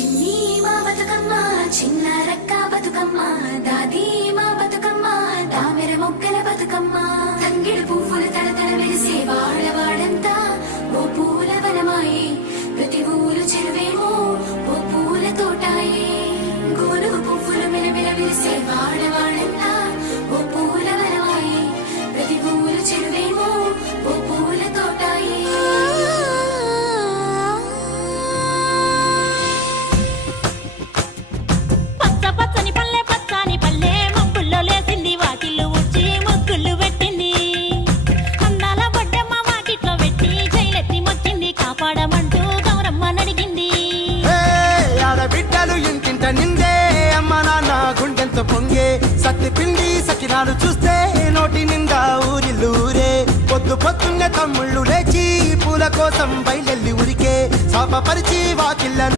చిన్ని మా బతుకమ్మ చిన్న రక్క బతుకమ్మ దాది మా బతుకమ్మ దామెర మొగ్గల బతుకమ్మ తంగిడు పువ్వులు తలతల మెరిసే వాడవాడంతా ఓ పూల వనమాయే ప్రతి ఊరు చెరువేమో ఓ పూల తోటాయే గోలు పువ్వులు మెలమెల మెరిసే వాడవాడంతా ఓ పూల వనమాయే ప్రతి ఊరు చెరువేమో ఓ పూల తోటాయే నిందే అమ్మ నాన్న గుండెంతో పొంగే సత్తి పిండి సకినాలు చూస్తే నోటి నిండా ఊరిల్లూరే పొద్దు పొద్దున్నే తమ్ముళ్ళు లేచి పూల కోసం బయలెల్లి ఉరికే శాపపరిచి వాకిళ్ళ